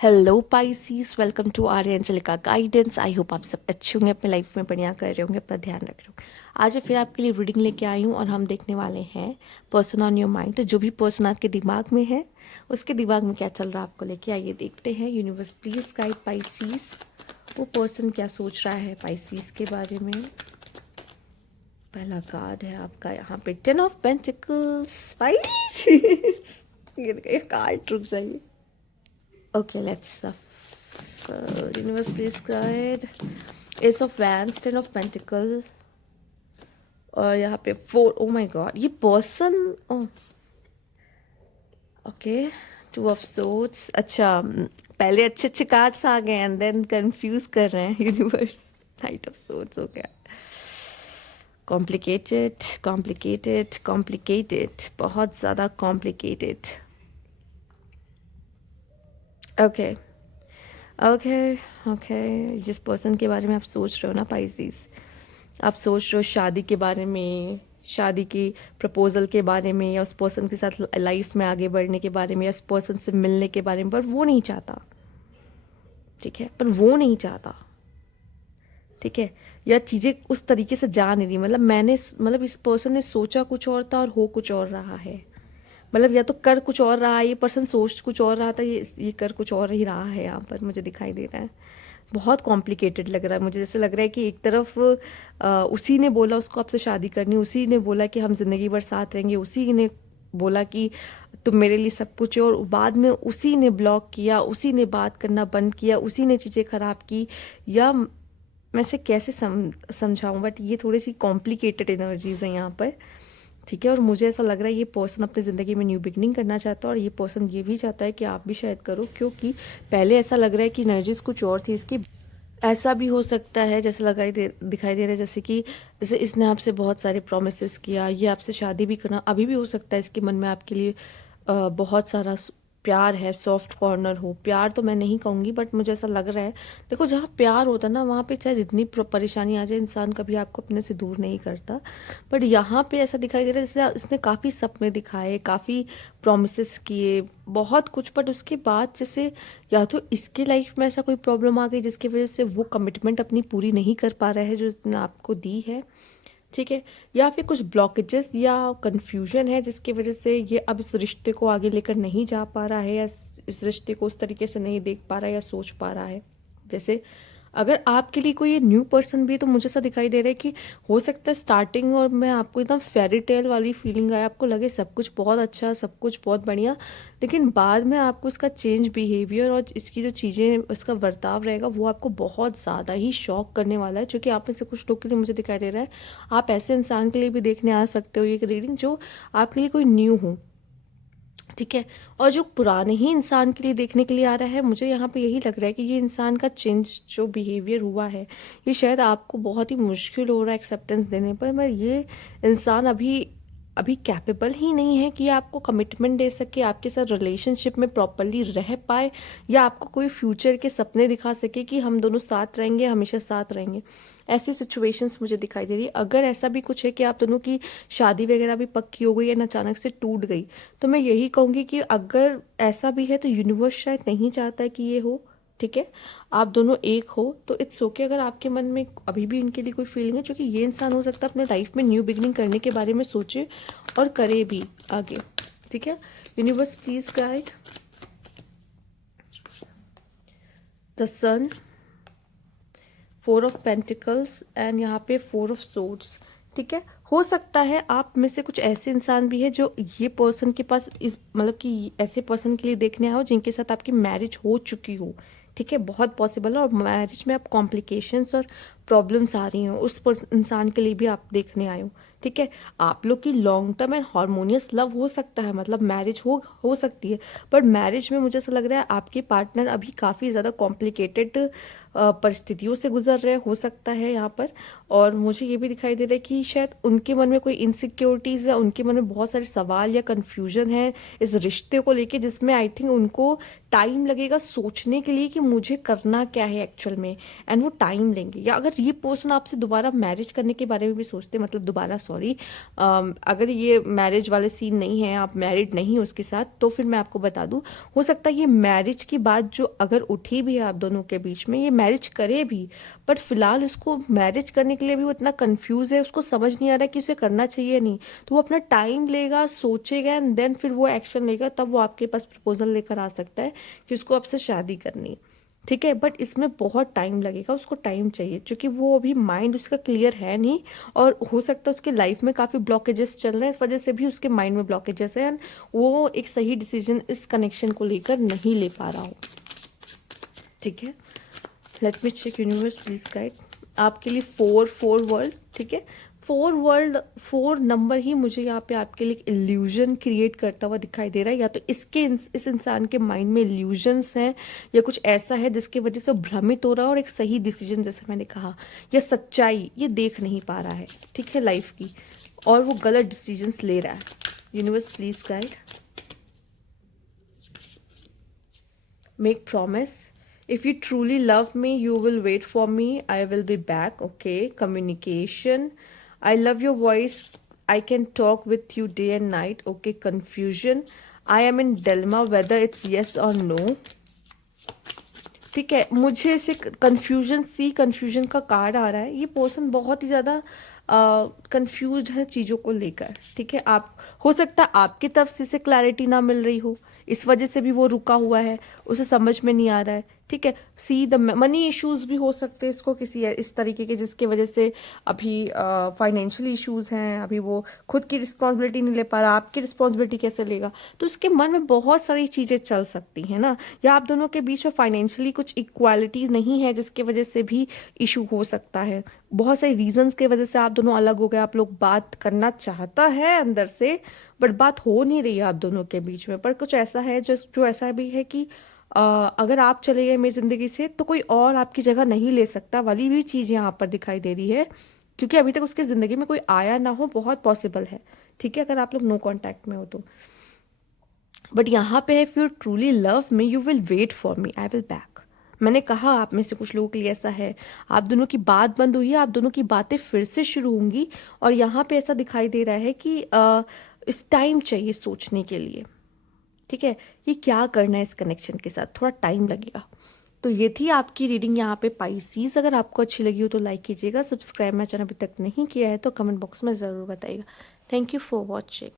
Hello Pisces, welcome to Arya Angelica guidance. I hope आप सब अच्छे होंगे, अपने लाइफ में बढ़िया कर रहे होंगे, अपना ध्यान रख रहे होंगे। आज फिर आपके लिए रीडिंग लेके आई हूँ और हम देखने वाले हैं पर्सन ऑन योर माइंड। तो जो भी पर्सन आपके दिमाग में है, उसके दिमाग में क्या चल रहा है आपको लेके आइए देखते हैं। यूनिवर्स प्लीज गाइड पाइसीज, वो पर्सन क्या सोच रहा है पाइसीज के बारे में। पहला कार्ड है आपका यहाँ पे 10 ऑफ पेंटिकल्स पाइसीज। ये कार्ड रुक जाइए। Okay, let's universe please guide. Ace of Wands, Ten of Pentacles और यहाँ पे 4। oh my god, ये पर्सन। Okay, 2 of Swords। अच्छा, पहले अच्छे अच्छे कार्ड्स आ गए एंड देन कंफ्यूज कर रहे हैं यूनिवर्स। नाइट ऑफ Swords हो गया। कॉम्प्लिकेटेड कॉम्प्लिकेटेड कॉम्प्लिकेटेड, बहुत ज़्यादा कॉम्प्लिकेटेड। ओके ओके ओके, जिस पर्सन के बारे में आप सोच रहे हो ना पाइसीज, आप सोच रहे हो शादी के बारे में, शादी की प्रपोजल के बारे में, या उस पर्सन के साथ लाइफ में आगे बढ़ने के बारे में, या उस पर्सन से मिलने के बारे में, पर वो नहीं चाहता। ठीक है, पर वो नहीं चाहता। ठीक है, या चीज़ें उस तरीके से जा नहीं रही। मतलब इस पर्सन ने सोचा कुछ और था और हो कुछ और रहा है। मतलब या तो कर कुछ और रहा है ये पर्सन, सोच कुछ और रहा था, ये कर कुछ और ही रहा है। यहाँ पर मुझे दिखाई दे रहा है बहुत कॉम्प्लिकेटेड लग रहा है मुझे। जैसे लग रहा है कि एक तरफ उसी ने बोला उसको आपसे शादी करनी, उसी ने बोला कि हम जिंदगी भर साथ रहेंगे, उसी ने बोला कि तुम मेरे लिए सब कुछ है, और बाद में उसी ने ब्लॉक किया, उसी ने बात करना बंद किया, उसी ने चीज़ें खराब की। या मैं इसे कैसे समझाऊं, बट ये थोड़ी सी कॉम्प्लिकेटेड एनर्जीज हैं यहाँ पर। ठीक है, और मुझे ऐसा लग रहा है ये पर्सन अपनी ज़िंदगी में न्यू बिगनिंग करना चाहता है, और ये पर्सन ये भी चाहता है कि आप भी शायद करो, क्योंकि पहले ऐसा लग रहा है कि एनर्जीज कुछ और थी इसकी। ऐसा भी हो सकता है जैसे दिखाई दे रहा है, जैसे इसने आपसे बहुत सारे प्रोमिसेस किया, ये आपसे शादी भी करना। अभी भी हो सकता है इसके मन में आपके लिए बहुत सारा प्यार है, सॉफ्ट कॉर्नर हो। प्यार तो मैं नहीं कहूँगी, बट मुझे ऐसा लग रहा है, देखो जहाँ प्यार होता है ना, वहाँ पे चाहे जितनी परेशानी आ जाए, इंसान कभी आपको अपने से दूर नहीं करता। बट यहाँ पे ऐसा दिखाई दे रहा है जैसे इसने काफ़ी सपने दिखाए, काफ़ी प्रॉमिसेस किए, बहुत कुछ। बट उसके बाद जैसे या तो इसके लाइफ में ऐसा कोई प्रॉब्लम आ गई जिसकी वजह से वो कमिटमेंट अपनी पूरी नहीं कर पा रहा है जो इसने आपको दी है। ठीक है, या फिर कुछ ब्लॉकेजेस या कंफ्यूजन है जिसकी वजह से ये अब इस रिश्ते को आगे लेकर नहीं जा पा रहा है, या इस रिश्ते को उस तरीके से नहीं देख पा रहा है या सोच पा रहा है। जैसे अगर आपके लिए कोई ये न्यू पर्सन भी है, तो मुझे ऐसा दिखाई दे रहा है कि हो सकता है स्टार्टिंग और में आपको एकदम फेरी टेल वाली फीलिंग आए, आपको लगे सब कुछ बहुत अच्छा, सब कुछ बहुत बढ़िया, लेकिन बाद में आपको इसका चेंज बिहेवियर और इसकी जो चीज़ें, इसका बर्ताव रहेगा, वो आपको बहुत ज़्यादा ही शॉक करने वाला है। क्योंकि आप में से कुछ लोग के लिए मुझे दिखाई दे रहा है आप ऐसे इंसान के लिए भी देखने आ सकते हो ये रीडिंग जो आपके लिए कोई न्यू हो। ठीक है, और जो पुराने ही इंसान के लिए देखने के लिए आ रहा है, मुझे यहाँ पे यही लग रहा है कि ये इंसान का चेंज जो बिहेवियर हुआ है, ये शायद आपको बहुत ही मुश्किल हो रहा है एक्सेप्टेंस देने पर। मगर ये इंसान अभी अभी कैपेबल ही नहीं है कि आपको कमिटमेंट दे सके, आपके साथ रिलेशनशिप में प्रॉपरली रह पाए, या आपको कोई फ्यूचर के सपने दिखा सके कि हम दोनों साथ रहेंगे, हमेशा साथ रहेंगे। ऐसी सिचुएशंस मुझे दिखाई दे रही है। अगर ऐसा भी कुछ है कि आप दोनों की शादी वगैरह भी पक्की हो गई या अचानक से टूट गई, तो मैं यही कहूँगी कि अगर ऐसा भी है तो यूनिवर्स शायद नहीं चाहता है कि ये हो। ठीक है, आप दोनों एक हो तो इट्स ओके। अगर आपके मन में अभी भी इनके लिए कोई फीलिंग है, क्योंकि ये इंसान हो सकता है अपने लाइफ में न्यू बिगनिंग करने के बारे में सोचे और करे भी आगे। ठीक है, universe please guide the sun, 4 of pentacles and यहाँ पे 4 ऑफ सोर्ड्स। ठीक है, हो सकता है आप में से कुछ ऐसे इंसान भी है जो ये पर्सन के पास इस मतलब कि ऐसे पर्सन के लिए देखने आए हो जिनके साथ आपकी मैरिज हो चुकी हो। ठीक है, बहुत पॉसिबल है, और मैरिज में आप कॉम्प्लिकेशंस और प्रॉब्लम्स आ रही हो, उस इंसान के लिए भी आप देखने आए हो। ठीक है, आप लोग की long term and harmonious love हो सकता है, मतलब मैरिज हो सकती है। बट मैरिज में मुझे ऐसा लग रहा है आपके पार्टनर अभी काफ़ी ज़्यादा कॉम्प्लिकेटेड परिस्थितियों से गुजर रहे हो सकता है यहाँ पर। और मुझे ये भी दिखाई दे रहा है कि शायद उनके मन में कोई इनसिक्योरिटीज़ है, उनके मन में बहुत सारे सवाल या कन्फ्यूजन है इस रिश्ते को लेके, जिसमें आई थिंक उनको टाइम लगेगा सोचने के लिए कि मुझे करना क्या है एक्चुअल में, एंड वो टाइम लेंगे। या अगर ये पर्सन आपसे दोबारा मैरिज करने के बारे में भी सोचते हैं, मतलब दोबारा सॉरी, अगर ये मैरिज वाले सीन नहीं है, आप मैरिड नहीं हो उसके साथ, तो फिर मैं आपको बता दूं, हो सकता है ये मैरिज की बात जो अगर उठी भी है आप दोनों के बीच में, ये मैरिज करे भी, बट फिलहाल उसको मैरिज करने के लिए भी वो इतना कंफ्यूज है, उसको समझ नहीं आ रहा है कि उसे करना चाहिए नहीं, तो वो अपना टाइम लेगा, सोचेगा, एंड देन फिर वो एक्शन लेगा, तब वो आपके पास प्रपोजल लेकर आ सकता है कि उसको आपसे शादी करनी है। ठीक है, बट इसमें बहुत टाइम लगेगा, उसको टाइम चाहिए, क्योंकि वो अभी माइंड उसका क्लियर है नहीं, और हो सकता है उसके लाइफ में काफ़ी ब्लॉकेजेस चल रहे हैं, इस वजह से भी उसके माइंड में ब्लॉकेजेस हैं, वो एक सही डिसीजन इस कनेक्शन को लेकर नहीं ले पा रहा हो। ठीक है, let me check universe please guide आपके लिए 4 वर्ल्ड। ठीक है, 4 वर्ल्ड, 4 नंबर ही मुझे यहाँ पे आपके लिए इल्यूजन क्रिएट करता हुआ दिखाई दे रहा है, या तो इस इंसान के माइंड में इल्यूजन्स हैं, या कुछ ऐसा है जिसकी वजह से वो भ्रमित हो रहा है और एक सही डिसीजन, जैसे मैंने कहा, या सच्चाई ये देख नहीं पा रहा है, ठीक है, लाइफ की, और वो गलत डिसीजंस ले रहा है। Universe please guide, make promise, if you truly love me you will wait for me, I will be back. Okay, communication, I love your voice, I can talk with you day and night. Okay, confusion, I am in dilemma whether it's yes or no. ठीक है, मुझे इसे confusion का card आ रहा है, ये person बहुत ही ज़्यादा कंफ्यूज है चीज़ों को लेकर। ठीक है, आप हो सकता है आपकी तरफ से इसे क्लैरिटी ना मिल रही हो, इस वजह से भी वो रुका हुआ है, उसे समझ में नहीं आ रहा है। ठीक है, सी द मनी इश्यूज भी हो सकते हैं इसको, किसी इस तरीके के जिसकी वजह से अभी फाइनेंशियल इश्यूज हैं, अभी वो खुद की रिस्पॉन्सिबिलिटी नहीं ले पा रहा, आपकी रिस्पॉन्सिबिलिटी कैसे लेगा, तो उसके मन में बहुत सारी चीज़ें चल सकती हैं ना, या आप दोनों के बीच में फाइनेंशियली कुछ इक्वालिटी नहीं है जिसकी वजह से भी इशू हो सकता है, बहुत सारी रीजंस की वजह से आप दोनों अलग हो गए, आप लोग बात करना चाहता है अंदर से, बट बात हो नहीं रही है आप दोनों के बीच में, पर कुछ ऐसा है जो ऐसा भी है कि अगर आप चले गए मेरी ज़िंदगी से तो कोई और आपकी जगह नहीं ले सकता वाली भी चीज़ यहाँ पर दिखाई दे रही है, क्योंकि अभी तक उसकी ज़िंदगी में कोई आया ना हो, बहुत पॉसिबल है। ठीक है, अगर आप लोग नो कांटेक्ट में हो तो, बट यहाँ पे if you truly love me you will wait for me, I will back. मैंने कहा आप में से कुछ लोगों के लिए ऐसा है, आप दोनों की बात बंद हुई है, आप दोनों की बातें फिर से शुरू होंगी, और यहाँ पे ऐसा दिखाई दे रहा है कि इस टाइम चाहिए सोचने के लिए। ठीक है, ये क्या करना है इस कनेक्शन के साथ, थोड़ा टाइम लगेगा। तो ये थी आपकी रीडिंग यहाँ पे पाइसीज। अगर आपको अच्छी लगी हो तो लाइक कीजिएगा, सब्सक्राइब मेरा चैनल अभी तक नहीं किया है तो कमेंट बॉक्स में ज़रूर बताइएगा। Thank you for watching.